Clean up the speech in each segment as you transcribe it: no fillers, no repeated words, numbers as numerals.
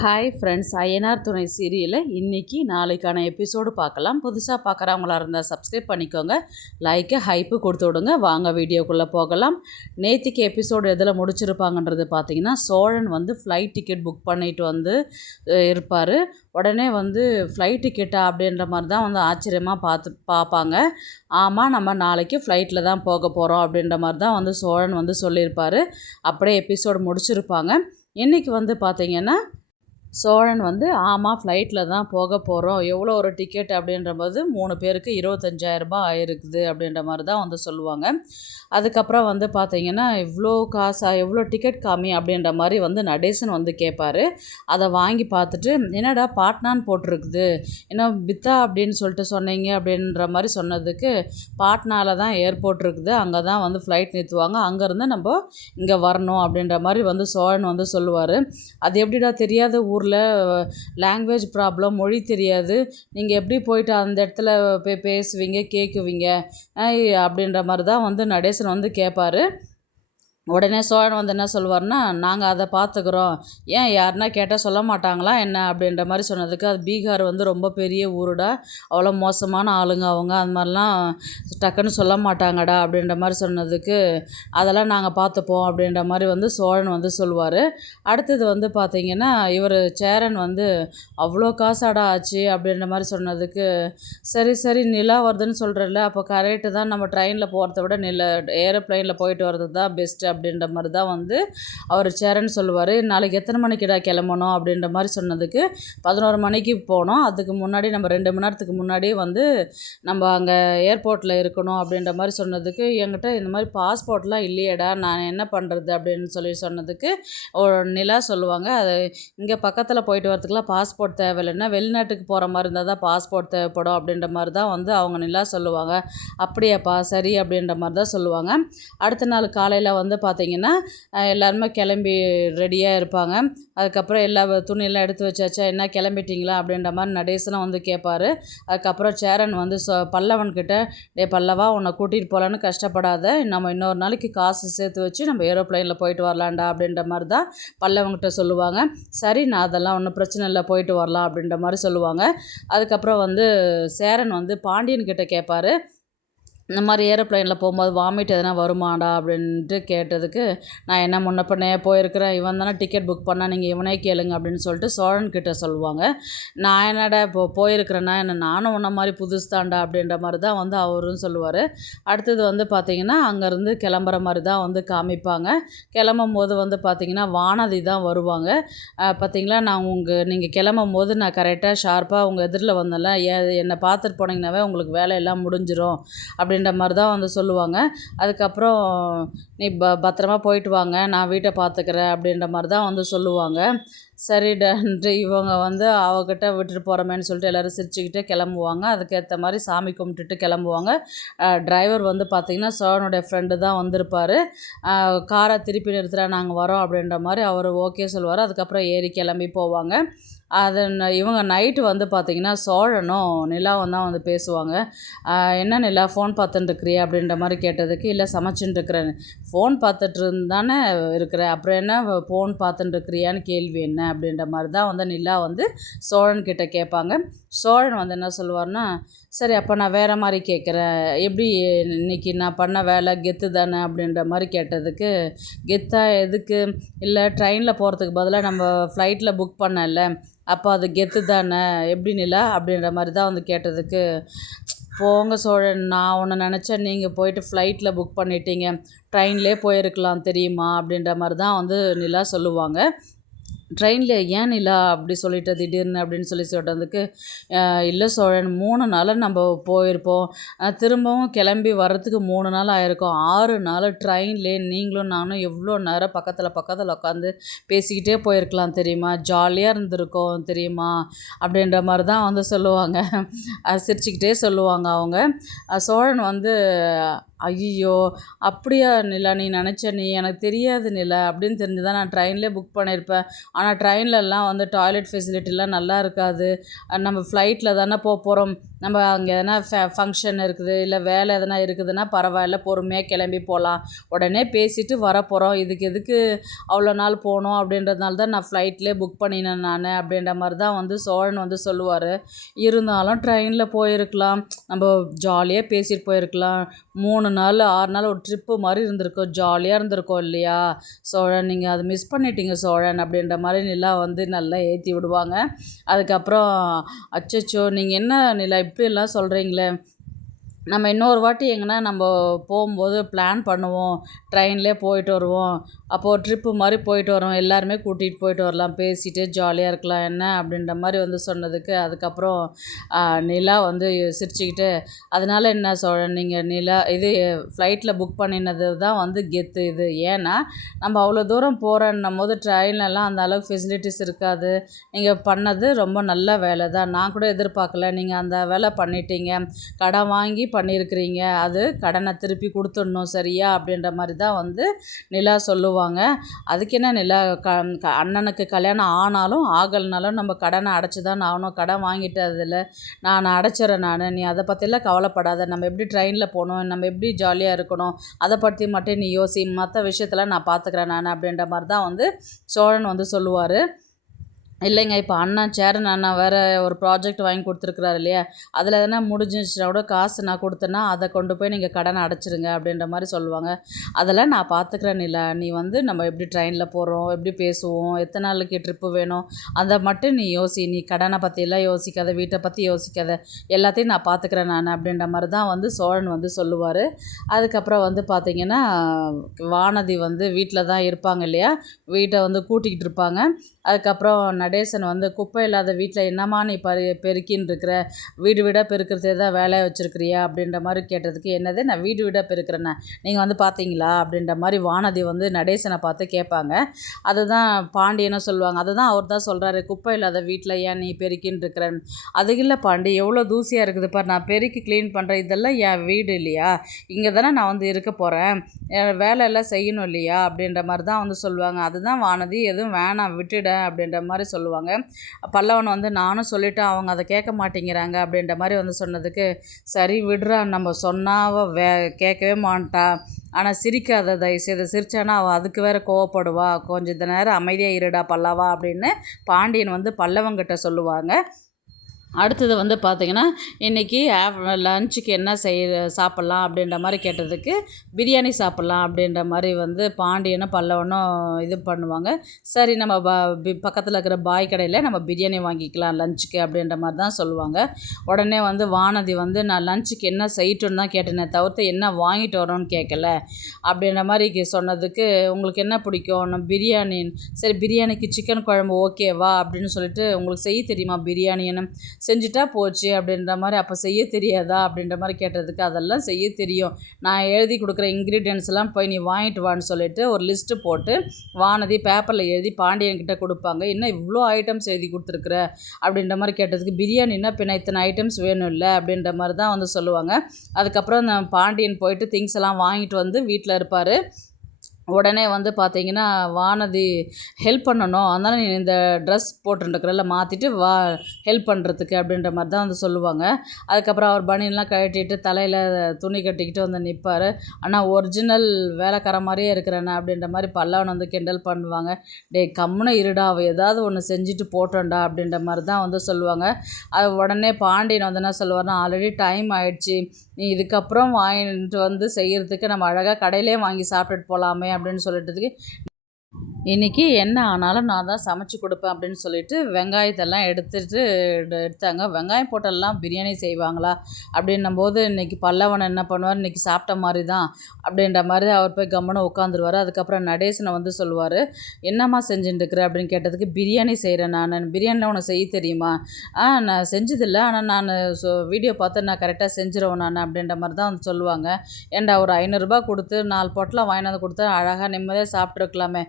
Hi friends, Ayyanar துணை சீரியலில் இன்றைக்கி நாளைக்கான எபிசோடு பார்க்கலாம். புதுசாக பார்க்குறவங்களா இருந்தால் சப்ஸ்கிரைப் பண்ணிக்கோங்க, லைக்கு ஹைப்பு கொடுத்து விடுங்க. வாங்க வீடியோக்குள்ளே போகலாம். நேற்றுக்கு எபிசோடு எதில் முடிச்சிருப்பாங்கன்றது பார்த்தீங்கன்னா, சோழன் ஃப்ளைட் டிக்கெட் புக் பண்ணிட்டு இருப்பார். உடனே ஃப்ளைட் டிக்கெட்டா அப்படின்ற மாதிரி தான் ஆச்சரியமாக பார்ப்பாங்க. ஆமாம், நம்ம நாளைக்கு ஃப்ளைட்டில் தான் போக போகிறோம் அப்படின்ற மாதிரி தான் சோழன் சொல்லியிருப்பார். அப்படியே எபிசோடு முடிச்சிருப்பாங்க. இன்றைக்கி பார்த்தீங்கன்னா, சோழன் ஆமாம் ஃப்ளைட்டில் தான் போக போகிறோம், எவ்வளோ ஒரு டிக்கெட் அப்படின்றபோது 3 பேருக்கு 25,000 ஆயிருக்குது அப்படின்ற மாதிரி தான் சொல்லுவாங்க. அதுக்கப்புறம் பார்த்தீங்கன்னா, இவ்வளோ காசா, எவ்வளோ டிக்கெட் காமி அப்படின்ற மாதிரி நடேசன் கேட்பார். அதை வாங்கி பார்த்துட்டு, என்னடா பாட்னான்னு போட்டிருக்குது, ஏன்னா பித்தா அப்படின்னு சொல்லிட்டு சொன்னீங்க அப்படின்ற மாதிரி சொன்னதுக்கு, பாட்னாவில் தான் ஏர்போர்ட் இருக்குது, அங்கே தான் ஃப்ளைட் நிறுத்துவாங்க, அங்கேருந்து நம்ம இங்கே வரணும் அப்படின்ற மாதிரி சோழன் சொல்லுவார். அது எப்படிடா தெரியாத ஊரில் லாங்குவேஜ் ப்ராப்ளம், மொழி தெரியாது, நீங்கள் எப்படி போயிட்டு அந்த இடத்துல பேசுவீங்க கேட்குவீங்க அப்படின்ற மாதிரி தான் நடேசன் கேட்பார். உடனே சோழன் என்ன சொல்லுவார்னா, நாங்கள் அதை பார்த்துக்குறோம், ஏன் யாருன்னா கேட்டால் சொல்ல மாட்டாங்களா என்ன அப்படின்ற மாதிரி சொன்னதுக்கு, அது பீகார் ரொம்ப பெரிய ஊருடா, அவ்வளோ மோசமான ஆளுங்க அவங்க, அது மாதிரிலாம் டக்குன்னு சொல்ல மாட்டாங்கடா அப்படின்ற மாதிரி சொன்னதுக்கு, அதெல்லாம் நாங்கள் பார்த்துப்போம் அப்படின்ற மாதிரி சோழன் சொல்லுவார். அடுத்தது பார்த்திங்கன்னா, இவர் சேரன் அவ்வளோ காசாடா ஆச்சு அப்படின்ற மாதிரி சொன்னதுக்கு, சரி சரி நிலா வருதுன்னு சொல்கிறல்ல, அப்போ கரெக்டு தான், நம்ம ட்ரெயினில் போகிறத விட ஏரோப்ளைனில் போயிட்டு வர்றது தான் பெஸ்ட்டு அப்படின்ற மாதிரி தான் அவர் சேரன் சொல்லுவார். நாளைக்கு எத்தனை மணிக்குடா கிளம்பணும் அப்படின்ற மாதிரி சொன்னதுக்கு, 11 மணிக்கு போனோம், அதுக்கு முன்னாடி நம்ம 2 மணி நேரத்துக்கு முன்னாடி நம்ம அங்கே ஏர்போர்ட்டில் இருக்கணும் அப்படின்ற மாதிரி சொன்னதுக்கு, என்கிட்ட இந்த மாதிரி பாஸ்போர்ட்லாம் இல்லையேடா, நான் என்ன பண்ணுறது அப்படின்னு சொன்னதுக்கு ஒரு நிலா சொல்லுவாங்க, அது இங்கே பக்கத்தில் போயிட்டு வரதுக்குலாம் பாஸ்போர்ட் தேவையில்லைன்னா வெளிநாட்டுக்கு போகிற மாதிரி இருந்தால் தான் பாஸ்போர்ட் தேவைப்படும் அப்படின்ற மாதிரி தான் அவங்க நிலா சொல்லுவாங்க. அப்படியாப்பா சரி அப்படின்ற மாதிரி தான் சொல்லுவாங்க. அடுத்த நாள் காலையில் பார்த்திங்கன்னா, எல்லாருமே கிளம்பி ரெடியாக இருப்பாங்க. அதுக்கப்புறம் எல்லா துணியெல்லாம் எடுத்து வச்சாச்சா, என்ன கிளம்பிட்டிங்களா அப்படின்ற மாதிரி நடேசனும் கேட்பார். அதுக்கப்புறம் சேரன் பல்லவன்கிட்ட, டே பல்லவா, உன்னை கூட்டிகிட்டு போகலான்னு கஷ்டப்படாத, நம்ம இன்னொரு நாளைக்கு காசு சேர்த்து வச்சு நம்ம ஏரோப்ளைனில் போயிட்டு வரலான்டா அப்படின்ற மாதிரி தான் பல்லவன்கிட்ட சொல்லுவாங்க. சரி, நான் அதெல்லாம் ஒன்றும் பிரச்சனை இல்லை, போயிட்டு வரலாம் அப்படின்ற மாதிரி சொல்லுவாங்க. அதுக்கப்புறம் சேரன் பாண்டியன்கிட்ட கேட்பார், இந்த மாதிரி ஏரோப்ளைனில் போகும்போது வாமிட் எதனா வருமாடா அப்படின்ட்டு கேட்டதுக்கு, நான் என்ன முன்ன பண்ணே போயிருக்கிறேன், இவன் தானே டிக்கெட் புக் பண்ணால், நீங்கள் இவனே கேளுங்க அப்படின்னு சொல்லிட்டு சோழன்கிட்ட சொல்லுவாங்க. நான் என்னடா இப்போ போயிருக்கிறேன்னா என்ன, நானும் உன்ன மாதிரி புதுசு தாண்டா அப்படின்ற மாதிரி தான் அவரும் சொல்லுவார். அடுத்தது பார்த்திங்கன்னா, அங்கேருந்து கிளம்புற மாதிரி தான் காமிப்பாங்க. கிளம்பும் போது பார்த்திங்கன்னா, வானதி தான் வருவாங்க. பார்த்திங்களா, நீங்கள் கிளம்பும் போது நான் கரெக்டாக ஷார்ப்பாக உங்கள் எதிரில் வந்தேன்ல, என்னை பார்த்துட்டு போனீங்கன்னாவே உங்களுக்கு வேலையெல்லாம் முடிஞ்சிடும் அப்படின்ற மாதிரி தான் சொல்லுவாங்க. அதுக்கப்புறம் நீ பத்திரமா போயிட்டு வாங்க, நான் வீட்டை பார்த்துக்கிறேன் அப்படின்ற மாதிரி தான் சொல்லுவாங்க. சரிடான்ட்டு இவங்க அவகிட்ட விட்டுட்டு போகிறோமேன்னு சொல்லிட்டு எல்லோரும் சிரிச்சுக்கிட்டே கிளம்புவாங்க. அதுக்கேற்ற மாதிரி சாமி கும்பிட்டுட்டு கிளம்புவாங்க. டிரைவர் பார்த்திங்கன்னா சோழனுடைய ஃப்ரெண்டு தான் வந்திருப்பார். காரை திருப்பி நிறுத்துகிறா, நாங்கள் வரோம் அப்படின்ற மாதிரி அவர் ஓகே சொல்லுவார். அதுக்கப்புறம் ஏறி கிளம்பி போவாங்க. இவங்க நைட்டு பார்த்திங்கன்னா சோழனும் நிலாவும் தான் பேசுவாங்க. என்ன நிலா, ஃபோன் பார்த்துட்டுருக்கிறியா அப்படின்ற மாதிரி கேட்டதுக்கு, இல்லை சமைச்சுட்டுருக்கிறேன். ஃபோன் பார்த்துட்டு இருந்தானே இருக்கிற, அப்புறம் என்ன ஃபோன் பார்த்துட்டுருக்கிறியான்னு கேள்வி என்ன அப்படின்ற மாதிரி தான் நிலா சோழன்கிட்ட கேட்பாங்க. சோழன் என்ன சொல்லுவார்னா, சரி அப்போ நான் வேறு மாதிரி கேட்குறேன், எப்படி இன்றைக்கி நான் பண்ண வேலை கெத்து தானே அப்படின்ற மாதிரி கேட்டதுக்கு, கெத்தா எதுக்கு, இல்லை ட்ரெயினில் போகிறதுக்கு பதிலாக நம்ம ஃப்ளைட்டில் புக் பண்ணல, அப்போ அது கெத்து தானே எப்படி நிலா அப்படின்ற மாதிரி தான் கேட்டதுக்கு, போங்க சோழன், நான் ஒன்று நினச்சேன், நீங்கள் போயிட்டு ஃப்ளைட்டில் புக் பண்ணிட்டீங்க, ட்ரெயின்லேயே போயிருக்கலாம் தெரியுமா அப்படின்ற மாதிரி தான் நிலா சொல்லுவாங்க. ட்ரெயினில் ஏன் நிலா அப்படி சொல்லிட்டு திடீர்னு அப்படின்னு சொல்கிறதுக்கு, இல்லை சோழன், 3 நாள் நம்ம போயிருப்போம், திரும்பவும் கிளம்பி வர்றதுக்கு 3 நாள் ஆயிருக்கும், 6 நாள் ட்ரெயின்லே நீங்களும் நானும் எவ்வளோ நேரம் பக்கத்தில் உட்காந்து பேசிக்கிட்டே போயிருக்கலாம் தெரியுமா, ஜாலியாக இருந்திருக்கோம் தெரியுமா அப்படின்ற மாதிரி தான் சொல்லுவாங்க. சிரிச்சுக்கிட்டே சொல்லுவாங்க அவங்க. சோழன் ஐயோ அப்படியா நிலா, நீ நினச்ச, நீ எனக்கு தெரியாது நிலா, அப்படின்னு தெரிஞ்சு தான் நான் ட்ரெயின்லேயே புக் பண்ணியிருப்பேன், ஆனால் ட்ரெயின்லலாம் டாய்லெட் ஃபெசிலிட்டிலாம் நல்லா இருக்காது, நம்ம ஃப்ளைட்டில் தானே போகிறோம், நம்ம அங்கே எதனா ஃபங்க்ஷன் இருக்குது இல்லை வேலை எதனா இருக்குதுன்னா பரவாயில்ல, பொறுமையாக கிளம்பி போகலாம், உடனே பேசிட்டு வரப்போகிறோம், இதுக்கு எதுக்கு அவ்வளோ நாள் போகணும் அப்படின்றதுனால தான் நான் ஃப்ளைட்லேயே புக் பண்ணினேன் நான் அப்படின்ற மாதிரி தான் வந்து சோழன் வந்து சொல்லுவார். இருந்தாலும் ட்ரெயினில் போயிருக்கலாம், நம்ம ஜாலியாக பேசிட்டு போயிருக்கலாம், 3 நாள் 6 நாள் ஒரு ட்ரிப்பு மாதிரி இருந்திருக்கோம், ஜாலியாக இருந்திருக்கோம் இல்லையா சோழன், நீங்கள் அதை மிஸ் பண்ணிட்டீங்க சோழன் அப்படின்ற மாதிரி நிலா வந்து நல்லா ஏற்றி விடுவாங்க. அதுக்கப்புறம் அச்சச்சோ நீங்கள் என்ன நிலா இப்படியெல்லாம் சொல்கிறீங்களே, நம்ம இன்னொரு வாட்டி எங்கன்னா நம்ம போகும்போது பிளான் பண்ணுவோம், ட்ரெயின்லேயே போயிட்டு வருவோம், அப்போது ட்ரிப்பு மாதிரி போயிட்டு வரோம், எல்லாருமே கூட்டிகிட்டு போயிட்டு வரலாம், பேசிட்டு ஜாலியாக இருக்கலாம் என்ன அப்படின்ற மாதிரி வந்து சொன்னதுக்கு அதுக்கப்புறம் நிலா வந்து சிரிச்சுக்கிட்டு, அதனால் என்ன சோழன் நீங்கள் நிலா இது ஃப்ளைட்டில் புக் பண்ணினது தான் வந்து கெத்து இது, ஏன்னா நம்ம அவ்வளோ தூரம் போகிறன்னும் போது ட்ரெயின்லலாம் அந்த அளவுக்கு ஃபெசிலிட்டிஸ் இருக்காது, நீங்கள் பண்ணது ரொம்ப நல்ல வேலை தான், நான் கூட எதிர்பார்க்கல, நீங்கள் அந்த வேலை பண்ணிட்டீங்க, கடன் வாங்கி பண்ணியிருக்கிறீங்க, அது கடனை திருப்பி கொடுத்துடணும் சரியா அப்படின்ற மாதிரி தான் வந்து நிலா சொல்லுவாங்க. அதுக்கு என்ன நிலா, அண்ணனுக்கு கல்யாணம் ஆனாலும் ஆகலைனாலும் நம்ம கடனை அடைச்சி தான் ஆகணும், கடன் வாங்கிட்டு அதில் நான் அடைச்சிட்றேன் நீ அதை பற்றிலாம் கவலைப்படாத, நம்ம எப்படி ட்ரெயினில் போகணும், நம்ம எப்படி ஜாலியாக இருக்கணும், அதை பற்றி மட்டும் நீ யோசி, மற்ற விஷயத்தில் நான் பார்த்துக்கிறேன் அப்படின்ற மாதிரி தான் வந்து சோழன் வந்து சொல்லுவார். இல்லைங்க இப்போ அண்ணன் சேரன் அண்ணன் வேறு ஒரு ப்ராஜெக்ட் வாங்கி கொடுத்துருக்குறாரு இல்லையா, அதில் எதனா முடிஞ்சிச்சுன்னா கூட காசு நான் கொடுத்தேன்னா அதை கொண்டு போய் நீங்கள் கடனை அடைச்சிருங்க அப்படின்ற மாதிரி சொல்லுவாங்க. அதெல்லாம் நான் பார்த்துக்கிறேன் இல்லை, நீ வந்து நம்ம எப்படி ட்ரெயினில் போகிறோம், எப்படி பேசுவோம், எத்தனை நாளைக்கு ட்ரிப்பு வேணும், அதை மட்டும் நீ யோசி, நீ கடனை பற்றியெல்லாம் யோசிக்காத, வீட்டை பற்றி யோசிக்காத, எல்லாத்தையும் நான் பார்த்துக்கிறேன் நான் அப்படின்ற மாதிரி தான் வந்து சோழன் வந்து சொல்லுவார். அதுக்கப்புறம் வந்து பார்த்திங்கன்னா வானதி வந்து வீட்டில் தான் இருப்பாங்க இல்லையா, வீட்டை வந்து கூட்டிக்கிட்டு இருப்பாங்க. அதுக்கப்புறம் நடேசன் வந்து குப்பை இல்லாத வீட்டில் என்னம்மா நீ பெருக்கின்னு இருக்கிற, வீடு வீடாக பெருக்கிறதே தான் வேலையை வச்சுருக்கிறியா அப்படின்ற மாதிரி கேட்டதுக்கு, என்னது நான் வீடு வீடாக பெருக்கிறேண்ணே, நீங்கள் வந்து பார்த்தீங்களா அப்படின்ற மாதிரி வானதி வந்து நடேசனை பார்த்து கேட்பாங்க. அதுதான் பாண்டியனும் சொல்லுவாங்க, அதுதான் அவர் தான் சொல்கிறாரு, குப்பை இல்லாத வீட்டில் ஏன் நீ பெருக்கின்னு இருக்கிறேன், அது இல்லை பாண்டி எவ்வளோ தூசியாக இருக்குது பார், நான் பெருக்கி க்ளீன் பண்ணுறேன், இதெல்லாம் என் வீடு இல்லையா, இங்கே தானே நான் வந்து இருக்க போகிறேன், வேலையெல்லாம் செய்யணும் இல்லையா அப்படின்ற மாதிரி தான் வந்து சொல்லுவாங்க. அதுதான் வானதி எதுவும் வேணாம் விட்டுட அப்படின்ற மாதிரி சொல்லுவாங்க. பல்லவன் வந்து நானும் சொல்லிவிட்டு அவங்க அதை கேட்க மாட்டேங்கிறாங்க அப்படின்ற மாதிரி வந்து சொன்னதுக்கு, சரி விடுறா, நம்ம சொன்னாவ கேட்கவே மாட்டா, ஆனால் சிரிக்காத தயவுசெய்து, சிரிச்சானா அவள் அதுக்கு வேறு கோவப்படுவா, கொஞ்சம் நேரம் அமைதியாக இருடா பல்லவா அப்படின்னு பாண்டியன் வந்து பல்லவங்கிட்ட சொல்லுவாங்க. அடுத்தது வந்து பார்த்திங்கன்னா இன்றைக்கி லஞ்சுக்கு என்ன சாப்பிட்லாம் அப்படின்ற மாதிரி கேட்டதுக்கு, பிரியாணி சாப்பிட்லாம் அப்படின்ற மாதிரி வந்து பாண்டியனும் பல்லவனும் இது பண்ணுவாங்க. சரி நம்ம பக்கத்தில் இருக்கிற பாய் கடையில் நம்ம பிரியாணி வாங்கிக்கலாம் லஞ்சுக்கு அப்படின்ற மாதிரி தான் சொல்லுவாங்க. உடனே வந்து வானதி வந்து நான் லஞ்சுக்கு என்ன செய்யட்டுன்னு தான் கேட்டேனே தவிர்த்து என்ன வாங்கிட்டு வரோன்னு கேட்கல அப்படின்ற மாதிரி சொன்னதுக்கு, உங்களுக்கு என்ன பிடிக்கும், பிரியாணி, சரி பிரியாணிக்கு சிக்கன் குழம்பு ஓகேவா அப்படின்னு சொல்லிட்டு, உங்களுக்கு செய்ய தெரியுமா பிரியாணின்னு, செஞ்சுட்டா போச்சு அப்படின்ற மாதிரி, அப்போ செய்ய தெரியாதா அப்படின்ற மாதிரி கேட்டதுக்கு, அதெல்லாம் செய்ய தெரியும், நான் எழுதி கொடுக்குற இன்க்ரீடியன்ஸ்லாம் போய் நீ வாங்கிட்டு வான்னு சொல்லிட்டு ஒரு லிஸ்ட்டு போட்டு வானதி பேப்பரில் எழுதி பாண்டியன்கிட்ட கொடுப்பாங்க. இன்னும் இவ்வளோ ஐட்டம்ஸ் எழுதி கொடுத்துருக்குற அப்படின்ற மாதிரி கேட்டதுக்கு, பிரியாணின்னா பின்ன இத்தனை ஐட்டம்ஸ் வேணும் இல்லை அப்படின்ற மாதிரி தான் வந்து சொல்லுவாங்க. அதுக்கப்புறம் பாண்டியன் போயிட்டு திங்ஸ் எல்லாம் வாங்கிட்டு வந்து வீட்டில் இருப்பார். உடனே வந்து பார்த்திங்கன்னா வானதி ஹெல்ப் பண்ணணும், அதனால் நீ இந்த ட்ரெஸ் போட்டுருக்கிறல்ல மாற்றிட்டு வா ஹெல்ப் பண்ணுறதுக்கு அப்படின்ற மாதிரி தான் வந்து சொல்லுவாங்க. அதுக்கப்புறம் அவர் பனியன்லாம் கழட்டிட்டு தலையில் துணி கட்டிக்கிட்டு வந்து நிற்பார். ஆனால் ஒரிஜினல் வேலைக்கார மாதிரியே இருக்கிறேண்ணா அப்படின்ற மாதிரி பல்லவன் வந்து கிண்டல் பண்ணுவாங்க. டே கம்முன்னு இருடா, அவள் ஏதாவது ஒன்று செஞ்சுட்டு போட்டோண்டா அப்படின்ற மாதிரி தான் வந்து சொல்லுவாங்க. அது உடனே பாண்டியன் வந்து என்ன சொல்லுவார்னா, ஆல்ரெடி டைம் ஆகிடுச்சி, நீ இதுக்கப்புறம் வாங்கிட்டு வந்து செய்கிறதுக்கு நம்ம அழகாக கடையிலே வாங்கி சாப்பிட்டுட்டு போகலாமே அப்படின்னு சொல்லிட்டதுக்கு, இன்றைக்கி என்ன ஆனாலும் நான் தான் சமைச்சு கொடுப்பேன் அப்படின்னு சொல்லிட்டு வெங்காயத்தெல்லாம் எடுத்தாங்க. வெங்காயம் போட்டெல்லாம் பிரியாணி செய்வாங்களா அப்படின்னும்போது, இன்றைக்கி பல்லவன் என்ன பண்ணுவார், இன்றைக்கி சாப்பிட்ட மாதிரி தான் அப்படின்ற மாதிரி அவர் போய் கம்முன்னு உட்காந்துருவார். அதுக்கப்புறம் நடேசனை வந்து சொல்லுவார், என்னம்மா செஞ்சுட்டுருக்குற அப்படின்னு கேட்டதுக்கு, பிரியாணி செய்கிறேன் நான், பிரியாணியில் உனக்கு செய்ய தெரியுமா, நான் செஞ்சதில்லை, ஆனால் நான் வீடியோ பார்த்து நான் கரெக்டாக செஞ்சிருவேன் நான் அப்படின்ற மாதிரி தான் வந்து சொல்லுவாங்க. ஏன்டா ஒரு 500 ரூபா கொடுத்து 4 பொட்டலம் வாங்கிட்டு வந்து கொடுத்தா அழகாக நிம்மதியாக சாப்பிட்ருக்கலாமே,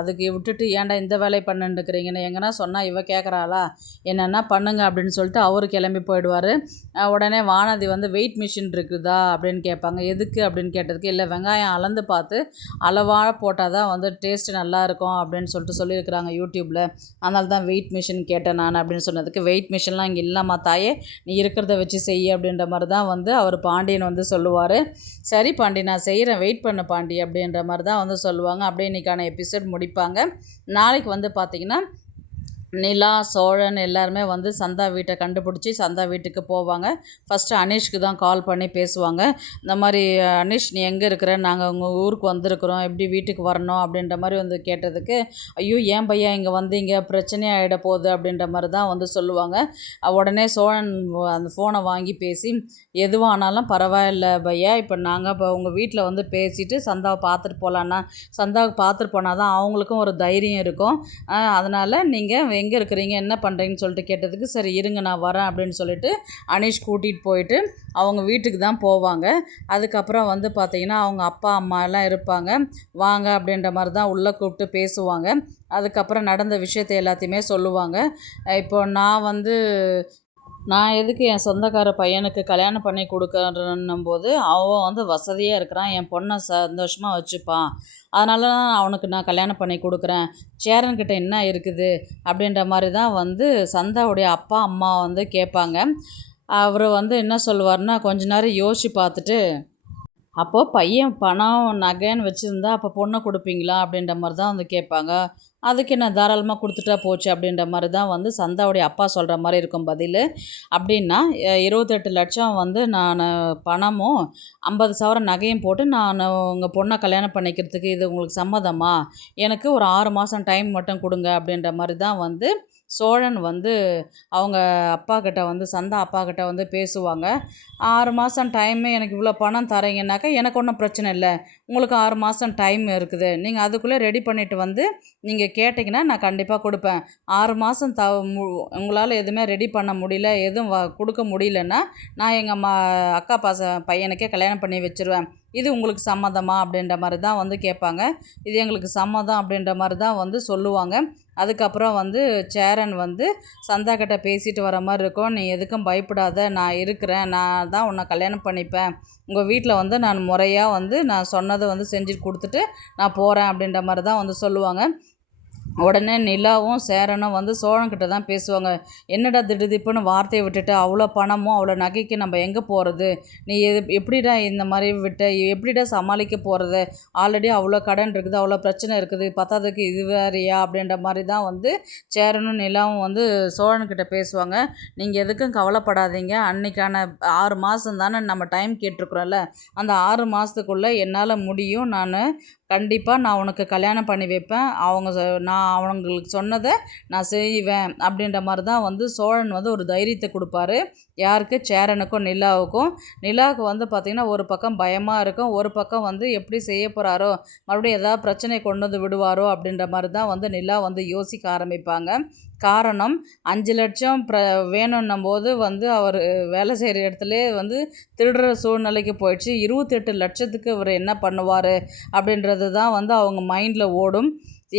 அதுக்கு விட்டுட்டு ஏன்டா இந்த வேலையை பண்ணிட்டுருக்கிறீங்கன்னு எங்கன்னா சொன்னால் இவ கேட்குறாளா, என்னென்னா பண்ணுங்க அப்படின்னு சொல்லிட்டு அவரு கிளம்பி போயிடுவார். உடனே வானதி வந்து வெயிட் மிஷின் இருக்குதா அப்படின்னு கேட்பாங்க. எதுக்கு அப்படின்னு கேட்டதுக்கு, இல்லை வெங்காயம் அளந்து பார்த்து அளவாக போட்டால் தான் வந்து டேஸ்ட்டு நல்லாயிருக்கும் அப்படின்னு சொல்லிட்டு சொல்லியிருக்கிறாங்க யூடியூப்பில், அதனால தான் வெயிட் மிஷின் கேட்டேன் நான் அப்படின்னு சொன்னதுக்கு, வெயிட் மிஷின்லாம் இங்கே இல்லைம்மா தாயே, நீ இருக்கிறத வச்சு செய் அப்படின்ற மாதிரி தான் வந்து அவர் பாண்டியன் வந்து சொல்லுவார். சரி பாண்டி நான் செய்கிறேன், வெயிட் பண்ண பாண்டி அப்படின்ற மாதிரி தான் வந்து சொல்லுவாங்க. அப்படியே இன்றைக்கான எபிசோட் முடிப்பாங்க. நாளைக்கு வந்து பார்த்திங்கன்னா நிலா, சோழன் எல்லாருமே வந்து சந்தா வீட்டை கண்டுபிடிச்சி சந்தா வீட்டுக்கு போவாங்க. ஃபஸ்ட்டு அனீஷ்க்கு தான் கால் பண்ணி பேசுவாங்க. இந்த மாதிரி அனீஷ் நீ எங்கே இருக்கிற, நாங்கள் உங்கள் ஊருக்கு வந்திருக்கிறோம், எப்படி வீட்டுக்கு வரணும் அப்படின்ற மாதிரி வந்து கேட்டதுக்கு, ஐயோ ஏன் பையா இங்கே வந்தீங்க, பிரச்சனையாக ஆகிட போகுது அப்படின்ற மாதிரி தான் வந்து சொல்லுவாங்க. உடனே சோழன் அந்த ஃபோனை வாங்கி பேசி, எதுவானாலும் பரவாயில்ல பையா, இப்போ நாங்கள் இப்போ உங்கள் வீட்டில் வந்து பேசிவிட்டு சந்தாவை பார்த்துட்டு போகலான்னா, சந்தாவுக்கு பார்த்துட்டு போனால் தான் அவங்களுக்கும் ஒரு தைரியம் இருக்கும், அதனால் நீங்கள் எங்கே இருக்கிறீங்க என்ன பண்ணுறீங்கன்னு சொல்லிட்டு கேட்டதுக்கு, சரி இருங்க நான் வரேன் அப்படின்னு சொல்லிட்டு அனீஷ் கூட்டிகிட்டு போயிட்டு அவங்க வீட்டுக்கு தான் போவாங்க. அதுக்கப்புறம் வந்து பார்த்திங்கன்னா அவங்க அப்பா அம்மா எல்லாம் இருப்பாங்க. வாங்க அப்படின்ற மாதிரி தான் உள்ளே கூப்பிட்டு பேசுவாங்க. அதுக்கப்புறம் நடந்த விஷயத்தை எல்லாத்தையுமே சொல்லுவாங்க. இப்போ நான் எதுக்கு என் சொந்தக்கார பையனுக்கு கல்யாணம் பண்ணி கொடுக்குறன்னும் போது, அவன் வந்து வசதியாக இருக்கிறான், என் பொண்ணை சந்தோஷமாக வச்சுப்பான், அதனால தான் அவனுக்கு நான் கல்யாணம் பண்ணி கொடுக்குறேன், சேரன்கிட்ட என்ன இருக்குது அப்படின்ற மாதிரி தான் வந்து சந்தாவுடைய அப்பா அம்மா வந்து கேட்பாங்க. அவர் வந்து என்ன சொல்லுவார்னா, கொஞ்ச நேரம் யோசித்து பார்த்துட்டு, அப்போது பையன் பணம் நகைன்னு வச்சுருந்தா அப்போ பொண்ணை கொடுப்பீங்களா அப்படின்ற மாதிரி தான் வந்து கேட்பாங்க. அதுக்கு என்ன தாராளமாக கொடுத்துட்டா போச்சு அப்படின்ற மாதிரி தான் வந்து சந்தாவுடைய அப்பா சொல்கிற மாதிரி இருக்கும் பதில். அப்படின்னா 28 லட்சம் வந்து நான் பணமும் 50 சவரன் நகையும் போட்டு நான் உங்கள் பொண்ணை கல்யாணம் பண்ணிக்கிறதுக்கு இது உங்களுக்கு சம்மதமா, எனக்கு ஒரு 6 மாதம் டைம் மட்டும் கொடுங்க அப்படின்ற மாதிரி தான் வந்து சோழன் வந்து அவங்க அப்பா கிட்ட வந்து சந்தா அப்பா கிட்ட வந்து பேசுவாங்க. 6 மாதம் டைமு, எனக்கு இவ்வளோ பணம் தரீங்கன்னாக்கா எனக்கு ஒன்றும் பிரச்சனை இல்லை, உங்களுக்கு 6 மாதம் டைம் இருக்குது, நீங்கள் அதுக்குள்ளே ரெடி பண்ணிவிட்டு வந்து நீங்கள் கேட்டிங்கன்னா நான் கண்டிப்பாக கொடுப்பேன். 6 மாதம் உங்களால் எதுவுமே ரெடி பண்ண முடியல, எதுவும் கொடுக்க முடியலன்னா நான் எங்கள் அக்கா பையனுக்கே கல்யாணம் பண்ணி வச்சுருவேன், இது உங்களுக்கு சம்மதமா அப்படின்ற மாதிரி தான் வந்து கேட்பாங்க. இது எங்களுக்கு சம்மதம் அப்படின்ற மாதிரி தான் வந்து சொல்லுவாங்க. அதுக்கப்புறம் வந்து சேரன் வந்து சந்தா கிட்ட பேசிட்டு வர மாதிரி இருக்கும். நீ எதுக்கும் பயப்படாத, நான் இருக்கிறேன், நான் தான் உன்னை கல்யாணம் பண்ணிப்பேன், உங்கள் வீட்டில் வந்து நான் முறையாக வந்து நான் சொன்னதை வந்து செஞ்சு கொடுத்துட்டு நான் போகிறேன் அப்படின்ற மாதிரி தான் வந்து சொல்லுவாங்க. உடனே நிலாவும் சேரனும் வந்து சோழன்கிட்ட தான் பேசுவாங்க. என்னடா திடுதிப்புன்னு வார்த்தையை விட்டுட்டு, அவ்வளோ பணமும் அவ்வளோ நகைக்கு நம்ம எங்கே போகிறது, நீ எப்படிடா இந்த மாதிரி விட்ட, எப்படிடா சமாளிக்க போகிறது, ஆல்ரெடி அவ்வளோ கடன் இருக்குது, அவ்வளோ பிரச்சனை இருக்குது, பத்தாததுக்கு இது வேறையா அப்படின்ற மாதிரி தான் வந்து சேரனும் நிலாவும் வந்து சோழன்கிட்ட பேசுவாங்க. நீங்கள் எதுக்கும் கவலைப்படாதீங்க, அன்றைக்கான 6 மாதம் தானே நம்ம டைம் கேட்டிருக்குறோம்ல, அந்த 6 மாதத்துக்குள்ளே என்னால் முடியும், கண்டிப்பாக நான் உனக்கு கல்யாணம் பண்ணி வைப்பேன், நான் அவங்களுக்கு சொன்னதை நான் செய்வேன் அப்படின்ற மாதிரி தான் வந்து சோழன் வந்து ஒரு தைரியத்தை கொடுப்பாரு. யாருக்கு, சேரனுக்கும் நிலாவுக்கும். நிலாவுக்கு வந்து பார்த்திங்கன்னா ஒரு பக்கம் பயமாக இருக்கும், ஒரு பக்கம் வந்து எப்படி செய்ய போகிறாரோ, மறுபடியும் ஏதாவது பிரச்சனை கொண்டு வந்து விடுவாரோ அப்படின்ற மாதிரி தான் வந்து நிலா வந்து யோசிக்க ஆரம்பிப்பாங்க. காரணம் 5 லட்சம் வேணுன்னும் போது வந்து அவர் வேலை செய்கிற இடத்துல வந்து திருடுற சூழ்நிலைக்கு போயிடுச்சு. 28 லட்சத்துக்கு இவர் என்ன பண்ணுவார் அப்படின்றது தான் வந்து அவங்க மைண்டில் ஓடும்.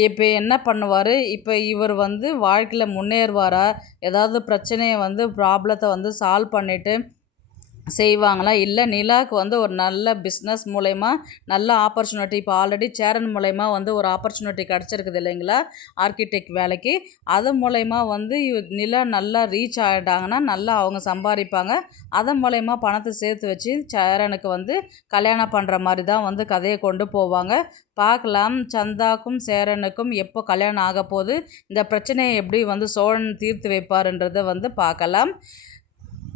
இப்போ என்ன பண்ணுவார், இப்போ இவர் வந்து வாழ்க்கையில் முன்னேறுவாரா, ஏதாவது பிரச்சனையை வந்து ப்ராப்ளத்தை வந்து சால்வ் பண்ணிவிட்டு செய்வாங்களா, இல்லை நிலாவுக்கு வந்து ஒரு நல்ல பிஸ்னஸ் மூலயமா நல்ல ஆப்பர்ச்சுனிட்டி, இப்போ ஆல்ரெடி சேரன் மூலயமா வந்து ஒரு ஆப்பர்ச்சுனிட்டி கிடச்சிருக்குது இல்லைங்களா ஆர்கிடெக்ட் வேலைக்கு, அது மூலயமா வந்து நிலா நல்லா ரீச் ஆகிட்டாங்கன்னா நல்லா அவங்க சம்பாதிப்பாங்க, அதன் மூலயமா பணத்தை சேர்த்து வச்சு சேரனுக்கு வந்து கல்யாணம் பண்ணுற மாதிரி தான் வந்து கதையை கொண்டு போவாங்க. பார்க்கலாம் சந்தாக்கும் சேரனுக்கும் எப்போ கல்யாணம் ஆக போகுது, இந்த பிரச்சனையை எப்படி வந்து சோழன் தீர்த்து வைப்பார்ன்றதை வந்து பார்க்கலாம்.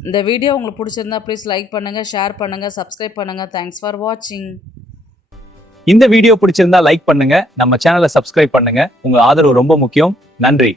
இந்த வீடியோ உங்களுக்கு பிடிச்சிருந்தா ப்ளீஸ் லைக் பண்ணுங்கள், ஷேர் பண்ணுங்கள், சப்ஸ்கிரைப் பண்ணுங்கள். தேங்க்ஸ் ஃபார் வாட்சிங். இந்த வீடியோ பிடிச்சிருந்தா லைக் பண்ணுங்க, நம்ம சேனலை சப்ஸ்கிரைப் பண்ணுங்க. உங்க ஆதரவு ரொம்ப முக்கியம். நன்றி.